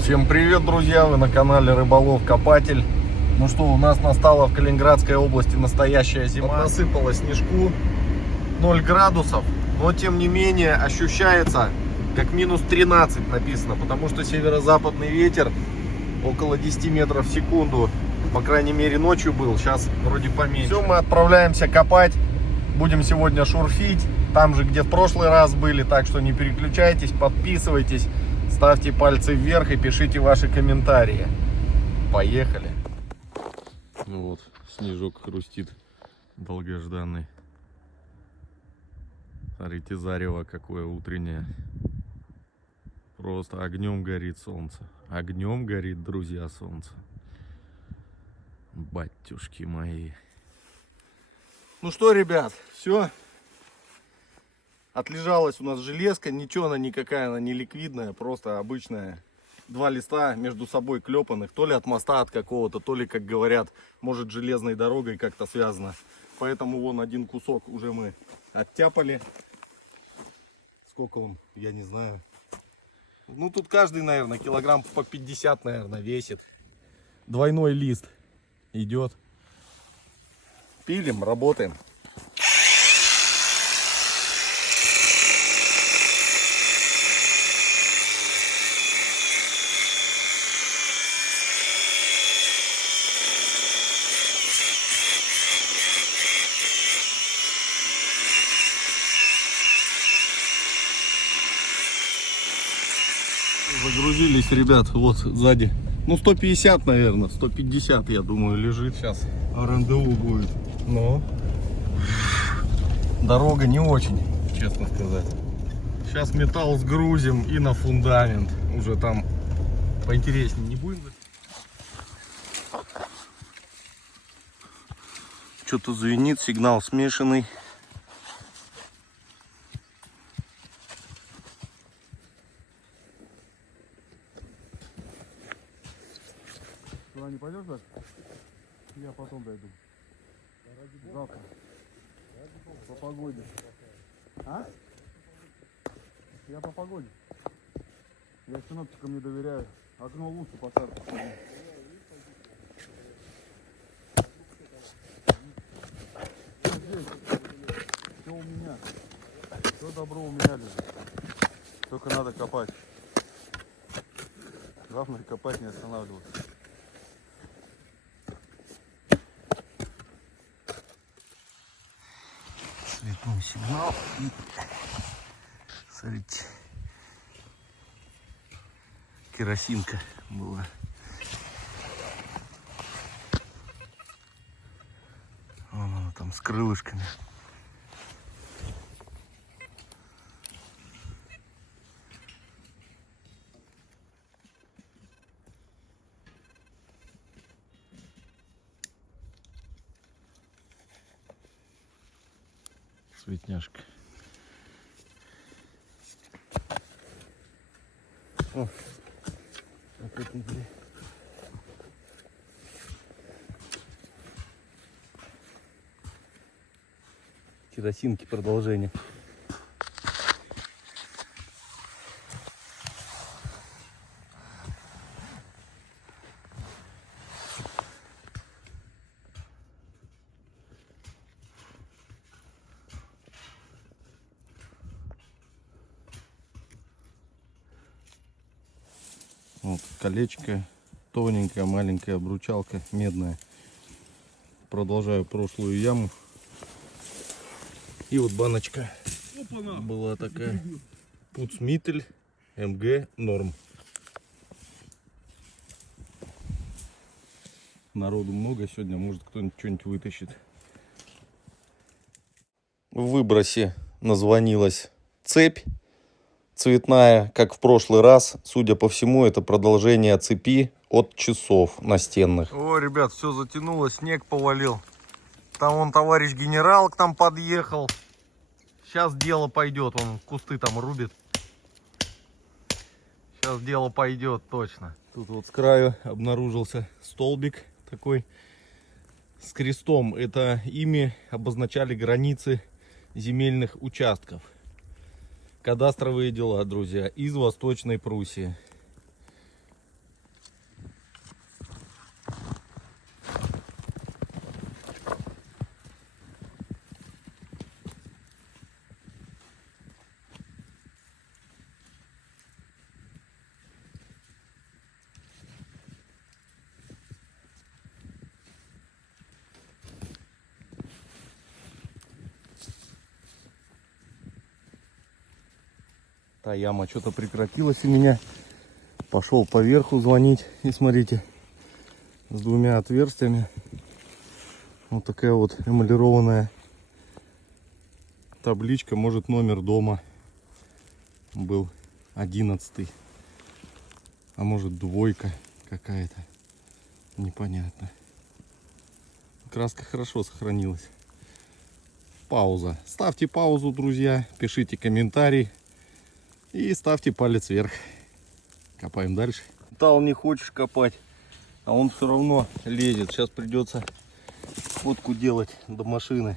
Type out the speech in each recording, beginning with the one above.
Всем привет, друзья! Вы на канале Рыболов Копатель. Ну что, у нас настала в Калининградской области настоящая зима. Насыпало снежку, 0 градусов, но тем не менее ощущается как минус 13 написано, потому что северо-западный ветер около 10 метров в секунду, по крайней мере ночью был, сейчас вроде поменьше. Все, мы отправляемся копать, будем сегодня шурфить, там же, где в прошлый раз были, так что не переключайтесь, подписывайтесь. Ставьте пальцы вверх и пишите ваши комментарии. Поехали. Ну вот, снежок хрустит долгожданный. Смотрите, зарево какое утреннее. Просто огнем горит солнце. Огнем горит, друзья, солнце. Батюшки мои. Ну что, ребят, все. Отлежалась у нас железка, ничего она никакая, она не ликвидная, просто обычная. 2 листа между собой клепанных, то ли от моста от какого-то, то ли, как говорят, может, железной дорогой как-то связано. Поэтому вон один кусок уже мы оттяпали. Сколько он, я не знаю. Ну тут каждый, наверное, килограмм по 50, наверное, весит. Двойной лист идет. Пилим, работаем. Загрузились, ребят, вот сзади. Ну 150, наверное, 150, я думаю, лежит. Сейчас рандеву будет. Но дорога не очень, честно сказать. Сейчас металл сгрузим и на фундамент. Уже там поинтереснее не будем. Что-то звенит, сигнал смешанный. Туда не пойдешь, так? Я потом дойду. Завтра. По погоде. А? Я по погоде. Я синоптикам не доверяю. Окно лучше посадки. Здесь. Все у меня. Все добро у меня лежит. Только надо копать. Главное копать, не останавливаться. Цветной сигнал. И смотрите, керосинка была. Вон она там с крылышками. Цветняшка. О, опять идея. Керосинки продолжение. Вот колечко, тоненькая, маленькая обручалка, медная. Продолжаю прошлую яму. И вот баночка была такая. Пуцмитель МГ Норм. Народу много сегодня, может кто-нибудь что-нибудь вытащит. В выбросе назвонилась цепь. Цветная, как в прошлый раз. Судя по всему, это продолжение цепи от часов настенных. О, ребят, все затянуло, снег повалил. Там вон товарищ генерал к нам подъехал. Сейчас дело пойдет, он кусты там рубит. Сейчас дело пойдет точно. Тут вот с краю обнаружился столбик такой с крестом. Это ими обозначали границы земельных участков. Кадастровые дела, друзья, из Восточной Пруссии. Та яма что-то прекратилась у меня. Пошел поверху звонить. И смотрите, с двумя отверстиями. Вот такая вот эмалированная табличка. Может, номер дома был 11. А может, двойка какая-то. Непонятно. Краска хорошо сохранилась. Пауза. Ставьте паузу, друзья. Пишите комментарий. И ставьте палец вверх. Копаем дальше. Тал не хочешь копать, а он все равно лезет. Сейчас придется фотку делать до машины.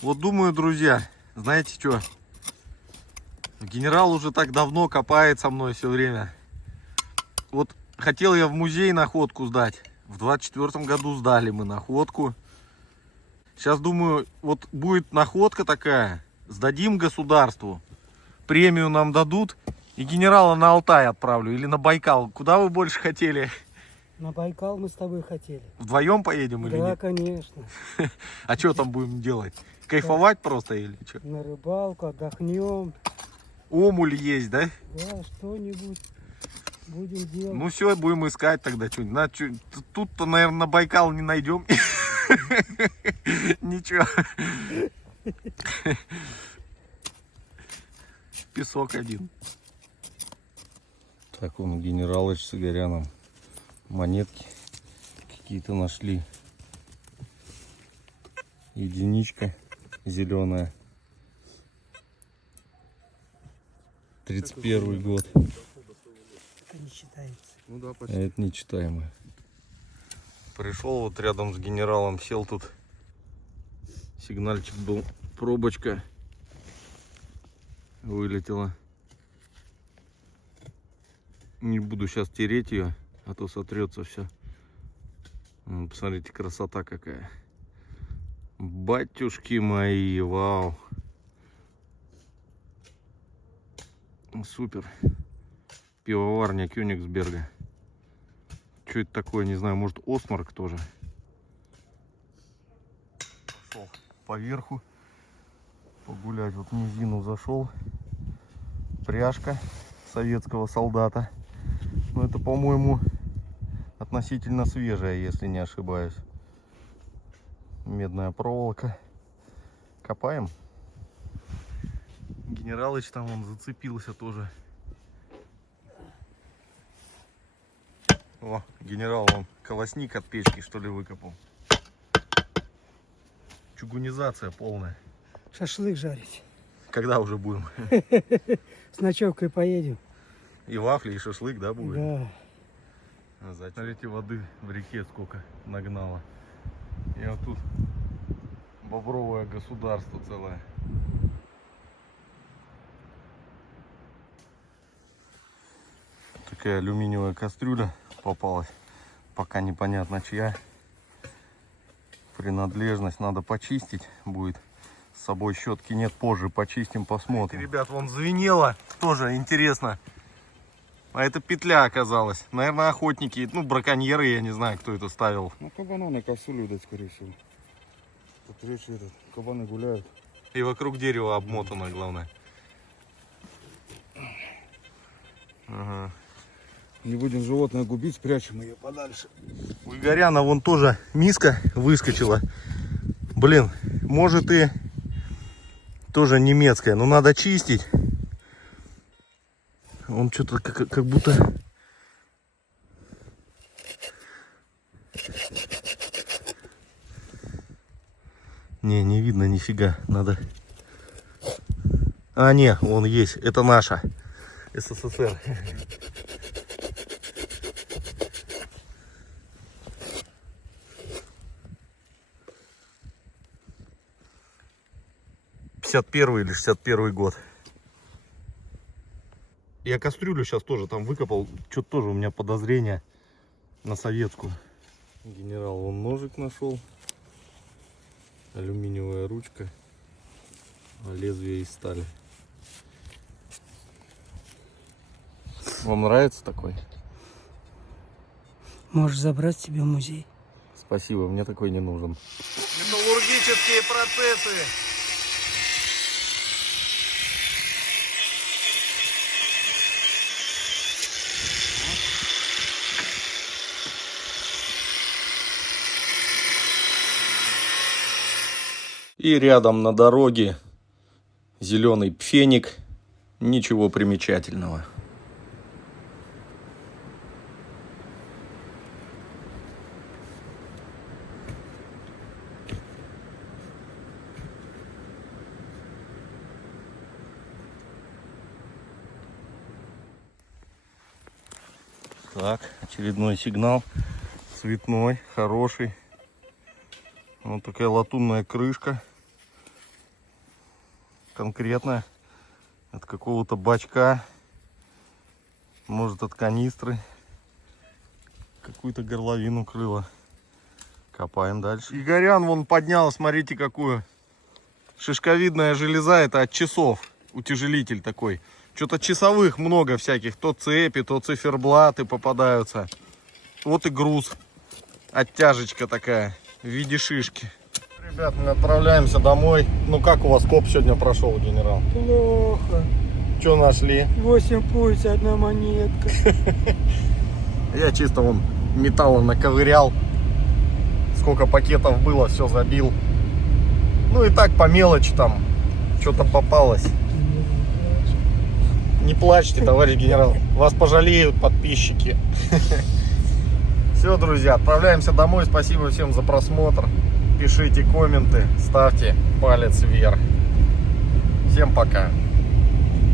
Вот думаю, друзья, знаете что? Генерал уже так давно копает со мной все время. Вот хотел я в музей находку сдать. В 24 году сдали мы находку. Сейчас думаю, вот будет находка такая. Сдадим государству. Премию нам дадут. И генерала на Алтай отправлю. Или на Байкал. Куда вы больше хотели? На Байкал мы с тобой хотели. Вдвоем поедем или Да, нет? конечно. А что там будем делать? Кайфовать просто или что? На рыбалку отдохнем. Омуль есть, да? Да, что-нибудь будем делать. Ну все, будем искать тогда что-нибудь. Тут-то, наверное, на Байкал не найдем. Ничего. Песок один. Так, он Генералыч с Игоряном монетки какие-то нашли. Единичка зеленая. 31 год. Это не считается. Ну да, А почти. это нечитаемое. Пришел вот рядом с генералом, сел тут. Сигнальчик был, пробочка вылетела. Не буду сейчас тереть ее, а то сотрется все. Посмотрите, красота какая. Батюшки мои, вау. Супер. Пивоварня Кёнигсберга. Что это такое, не знаю, может осмарк тоже. Пошел поверху погулять. Вот в низину зашел. Пряжка советского солдата. Но это, по-моему, относительно свежая, если не ошибаюсь. Медная проволока. Копаем. Генералыч там он зацепился тоже. О, генерал, он колосник от печки, что ли, выкопал. Чугунизация полная. Шашлык жарить. Когда уже будем? С ночевкой поедем. И вафли, и шашлык, да, будет? Да. Смотрите, воды в реке сколько нагнало. И вот тут бобровое государство целое. Такая алюминиевая кастрюля попалась. Пока непонятно чья. Принадлежность надо почистить будет. С собой щетки нет, позже почистим, посмотрим. Ребят, вон звенело. Тоже интересно. А это петля оказалась. Наверное, охотники, ну, браконьеры, я не знаю, кто это ставил. Ну, кабана на косулю дать, скорее всего. Тут речь этот, кабаны гуляют. И вокруг дерева обмотано, главное. Ага. Не будем животное губить, спрячем ее подальше. У Игоряна вон тоже миска выскочила. Блин, может и тоже немецкая, но надо чистить. Он что-то как будто... Не видно нифига. Надо... А, не, вон есть. Это наша. СССР. ...51 или 61 год. Я кастрюлю сейчас тоже там выкопал. Что-то тоже у меня подозрение на советскую. Генерал, он ножик нашел. Алюминиевая ручка. Лезвие из стали. Вам нравится такой? Можешь забрать себе в музей. Спасибо, мне такой не нужен. Металлургические процессы. И рядом на дороге зеленый пфеник. Ничего примечательного. Так, очередной сигнал. Цветной, хороший. Вот такая латунная крышка. Конкретная. От какого-то бачка. Может, от канистры. Какую-то горловину крыла. Копаем дальше. Игорян вон поднял, смотрите какую. Шишковидная железа, это от часов. Утяжелитель такой. Что-то часовых много всяких. То цепи, то циферблаты попадаются. Вот и груз. Оттяжечка такая в виде шишки. Ребят, мы отправляемся домой. Ну как у вас коп сегодня прошел, генерал? Плохо. Что нашли? 8 пульс, 1 монетка. Я чисто вон металла наковырял. Сколько пакетов было, все забил. Ну и так по мелочи там что-то попалось. Не плачьте, товарищ генерал. Вас пожалеют подписчики. Все, друзья, отправляемся домой. Спасибо всем за просмотр. Пишите комменты, ставьте палец вверх. Всем пока.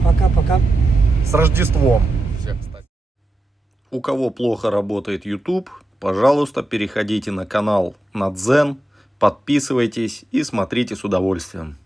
Пока-пока. С Рождеством. Всех, кстати. У кого плохо работает YouTube, пожалуйста, переходите на канал Надзен, подписывайтесь и смотрите с удовольствием.